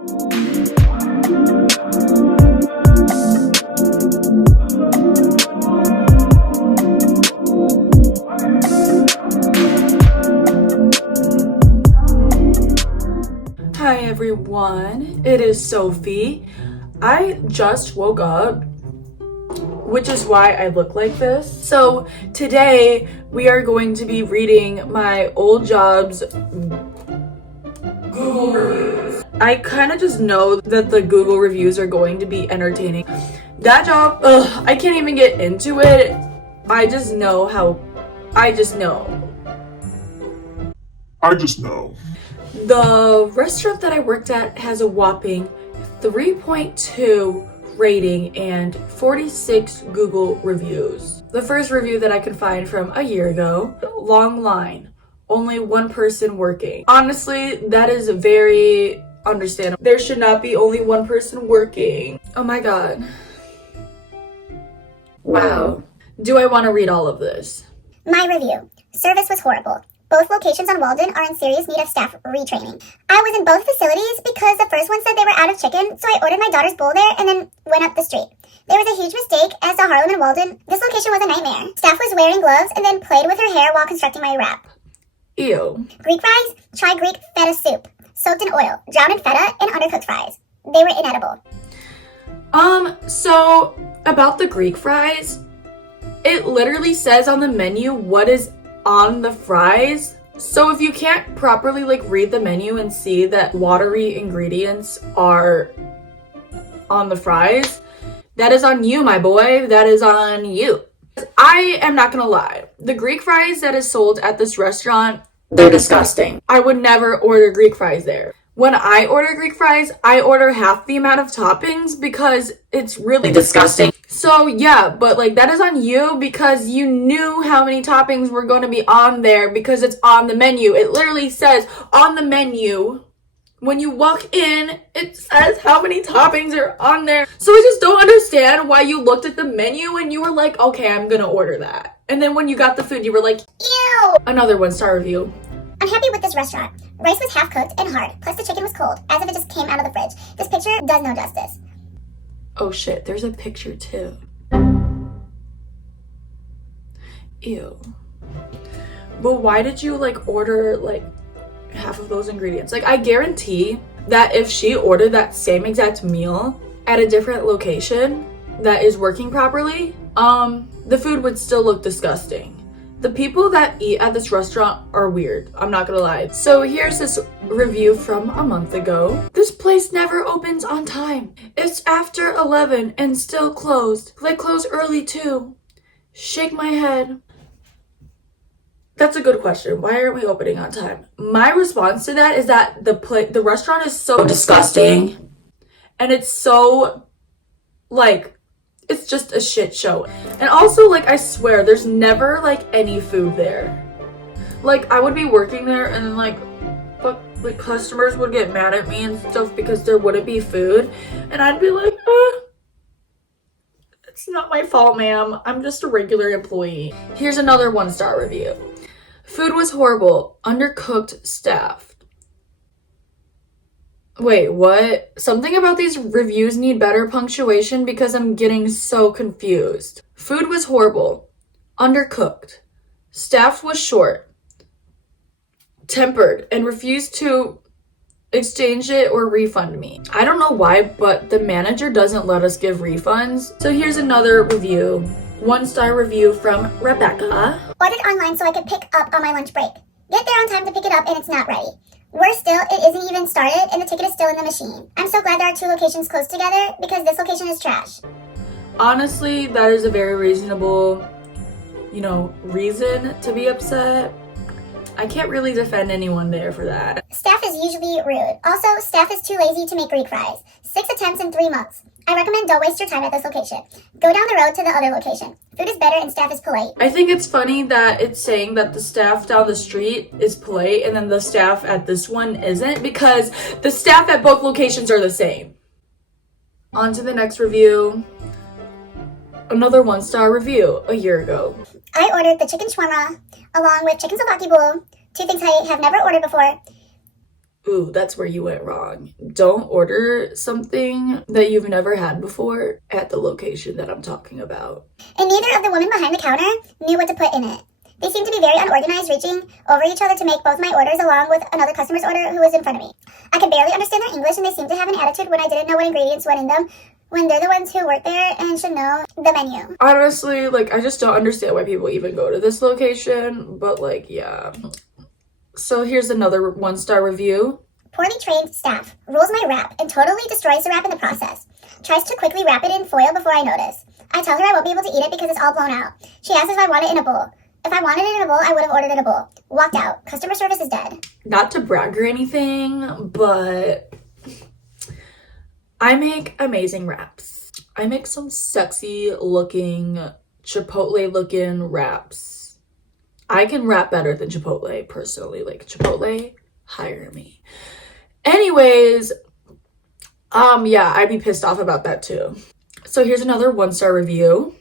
Hi everyone, it is Sophie. I just woke up, which is why I look like this. So today we are going to be reading my old job's Google reviews. I kind of just know that the Google reviews are going to be entertaining. That job, I can't even get into it. I just know. The restaurant that I worked at has a whopping 3.2 rating and 46 Google reviews. The first review that I could find from a year ago, long line, only one person working. Honestly, that is very understandable. There should not be only one person working. Oh my god. Wow. Do I want to read all of this? My review. Service was horrible. Both locations on Walden are in serious need of staff retraining. I was in both facilities because the first one said they were out of chicken, so I ordered my daughter's bowl there and then went up the street. There was a huge mistake as to Harlem and Walden. This location was a nightmare. Staff was wearing gloves and then played with her hair while constructing my wrap. Ew. Greek fries? Try Greek feta soup. Soaked in oil, drowned in feta, and undercooked fries. They were inedible. So about the Greek fries, it literally says on the menu what is on the fries. So if you can't properly read the menu and see that watery ingredients are on the fries, that is on you, my boy. That is on you. I am not gonna lie. The Greek fries that is sold at this restaurant, they're disgusting. I would never order Greek fries there. When I order Greek fries, I order half the amount of toppings because it's really disgusting. So yeah, but that is on you because you knew how many toppings were going to be on there because it's on the menu. It literally says on the menu. When you walk in, it says how many toppings are on there. So I just don't understand why you looked at the menu and you were like, okay, I'm gonna order that. And then when you got the food, you were like, ew! Another 1-star review. I'm happy with this restaurant. Rice was half cooked and hard, plus the chicken was cold, as if it just came out of the fridge. This picture does no justice. Oh shit, there's a picture too. Ew. But why did you order half of those ingredients? I guarantee that if she ordered that same exact meal at a different location that is working properly, the food would still look disgusting. The people that eat at this restaurant are weird, I'm not gonna lie. So here's this review from a month ago. This place never opens on time. It's after 11 and still closed. They close early too. Shake my head. That's a good question. Why aren't we opening on time? My response to that is that the restaurant is so disgusting. And it's so it's just a shit show. And also, I swear, there's never, any food there. I would be working there and then, customers would get mad at me and stuff because there wouldn't be food. And I'd be like, it's not my fault, ma'am. I'm just a regular employee. Here's another 1-star review. Food was horrible. Undercooked staff. Wait, what? Something about these reviews need better punctuation because I'm getting so confused. Food was horrible. Undercooked. Staff was short. Tempered and refused to exchange it or refund me. I don't know why, but the manager doesn't let us give refunds. So here's another review. 1-star review from Rebecca. Ordered online so I could pick up on my lunch break. Get there on time to pick it up and it's not ready. Worse still, it isn't even started and the ticket is still in the machine. I'm so glad there are 2 locations close together because this location is trash. Honestly, that is a very reasonable, reason to be upset. I can't really defend anyone there for that. Staff is usually rude. Also, staff is too lazy to make Greek fries. 6 attempts in 3 months. I recommend don't waste your time at this location. Go down the road to the other location. Food is better and staff is polite. I think it's funny that it's saying that the staff down the street is polite and then the staff at this one isn't, because the staff at both locations are the same. On to the next review. Another 1-star review a year ago. I ordered the chicken shawarma along with chicken souvlaki bowl, 2 things I have never ordered before. Ooh, that's where you went wrong. Don't order something that you've never had before at the location that I'm talking about. And neither of the women behind the counter knew what to put in it. They seemed to be very unorganized, reaching over each other to make both my orders along with another customer's order who was in front of me. I could barely understand their English, and they seemed to have an attitude when I didn't know what ingredients went in them, when they're the ones who work there and should know the menu. Honestly, like, I just don't understand why people even go to this location, but like, yeah. So here's another 1-star review. Poorly trained staff rolls my wrap and totally destroys the wrap in the process. Tries to quickly wrap it in foil before I notice. I tell her I won't be able to eat it because it's all blown out. She asks if I want it in a bowl. If I wanted it in a bowl, I would have ordered it in a bowl. Walked out. Customer service is dead. Not to brag or anything, but I make amazing wraps. I make some sexy looking, Chipotle looking wraps. I can wrap better than Chipotle personally. Like, Chipotle, hire me. Anyways, yeah, I'd be pissed off about that too. So here's another 1-star review.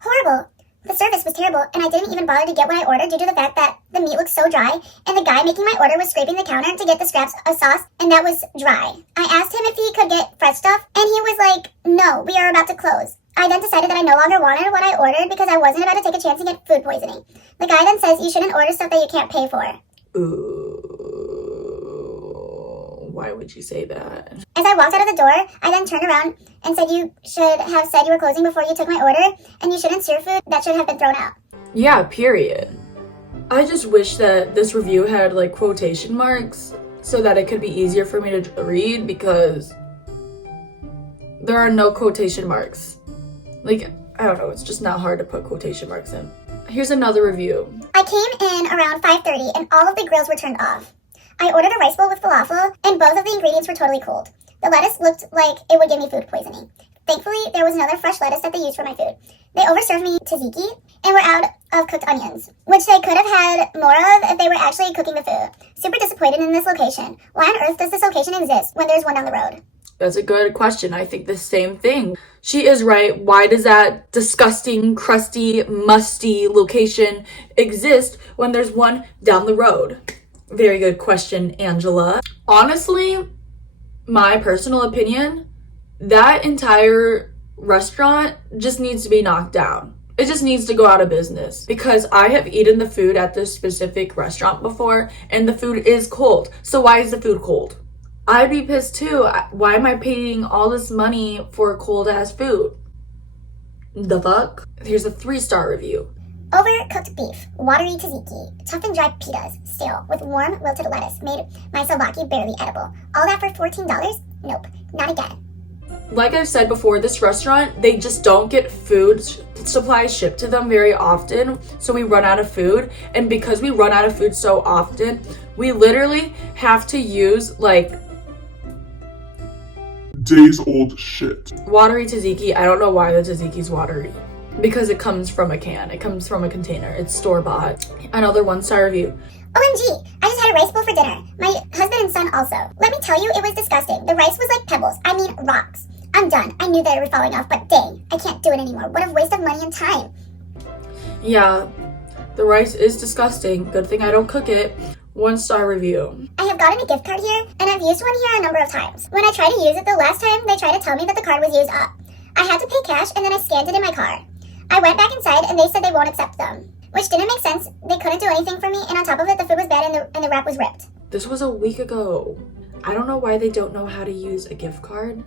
Horrible. The service was terrible, and I didn't even bother to get what I ordered due to the fact that the meat looked so dry, and the guy making my order was scraping the counter to get the scraps of sauce, and that was dry. I asked him if he could get fresh stuff, and he was like, no, we are about to close. I then decided that I no longer wanted what I ordered because I wasn't about to take a chance and get food poisoning. The guy then says you shouldn't order stuff that you can't pay for. Ooh, why would you say that? As I walked out of the door, I then turned around and said you should have said you were closing before you took my order, and you shouldn't serve food that should have been thrown out. Yeah, period. I just wish that this review had like quotation marks so that it could be easier for me to read, because there are no quotation marks. Like, I don't know, it's just not hard to put quotation marks in. Here's another review. I came in around 5:30 and all of the grills were turned off. I ordered a rice bowl with falafel, and both of the ingredients were totally cold. The lettuce looked like it would give me food poisoning. Thankfully, there was another fresh lettuce that they used for my food. They overserved me tzatziki and were out of cooked onions, which they could have had more of if they were actually cooking the food. Super disappointed in this location. Why on earth does this location exist when there's one down the road? That's a good question. I think the same thing. She is right. Why does that disgusting, crusty, musty location exist when there's one down the road? Very good question, Angela. Honestly, my personal opinion, that entire restaurant just needs to be knocked down. It just needs to go out of business, because I have eaten the food at this specific restaurant before and the food is cold. So why is the food cold? I'd be pissed too. Why am I paying all this money for cold ass food? The fuck? Here's a 3-star review. Overcooked beef, watery tzatziki, tough and dry pitas, stale, with warm wilted lettuce, made my souvlaki barely edible. All that for $14? Nope, not again. Like I've said before, this restaurant, they just don't get food supplies shipped to them very often, so we run out of food. And because we run out of food so often, we literally have to use like days old shit. Watery tzatziki. I don't know why the tzatziki's watery. Because it comes from a can. It comes from a container. It's store-bought. Another 1-star review. OMG, I just had a rice bowl for dinner. My husband and son also. Let me tell you, it was disgusting. The rice was like pebbles. I mean, rocks. I'm done. I knew they were falling off, but dang, I can't do it anymore. What a waste of money and time. Yeah, the rice is disgusting. Good thing I don't cook it. 1-star review. I have gotten a gift card here, and I've used one here a number of times. When I tried to use it the last time, they tried to tell me that the card was used up. I had to pay cash, and then I scanned it in my car. I went back inside, and they said they won't accept them. Which didn't make sense. They couldn't do anything for me, and on top of it, the food was bad and the wrap was ripped. This was a week ago. I don't know why they don't know how to use a gift card.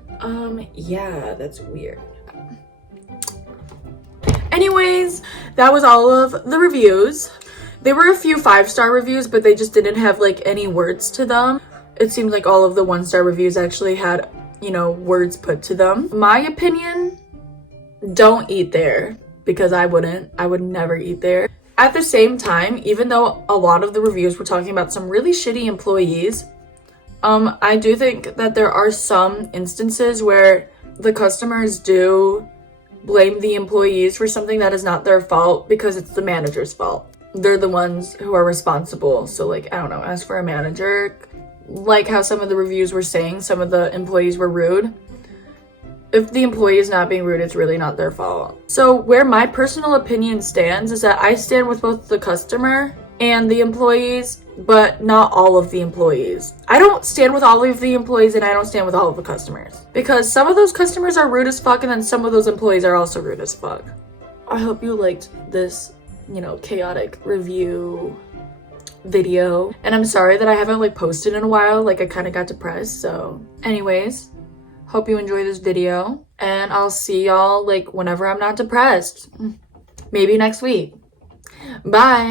Yeah, that's weird. Anyways, that was all of the reviews. There were a few 5-star reviews, but they just didn't have like any words to them. It seems like all of the 1-star reviews actually had, you know, words put to them. My opinion, don't eat there, because I would never eat there. At the same time, even though a lot of the reviews were talking about some really shitty employees, I do think that there are some instances where the customers do blame the employees for something that is not their fault because it's the manager's fault. They're the ones who are responsible. So like, I don't know, as for a manager, like how some of the reviews were saying, some of the employees were rude. If the employee is not being rude, it's really not their fault. So where my personal opinion stands is that I stand with both the customer and the employees, but not all of the employees. I don't stand with all of the employees and I don't stand with all of the customers, because some of those customers are rude as fuck and then some of those employees are also rude as fuck. I hope you liked this, you know, chaotic review video, and I'm sorry that I haven't like posted in a while. Like, I kind of got depressed. So anyways, hope you enjoy this video, and I'll see y'all like whenever I'm not depressed. Maybe next week. Bye.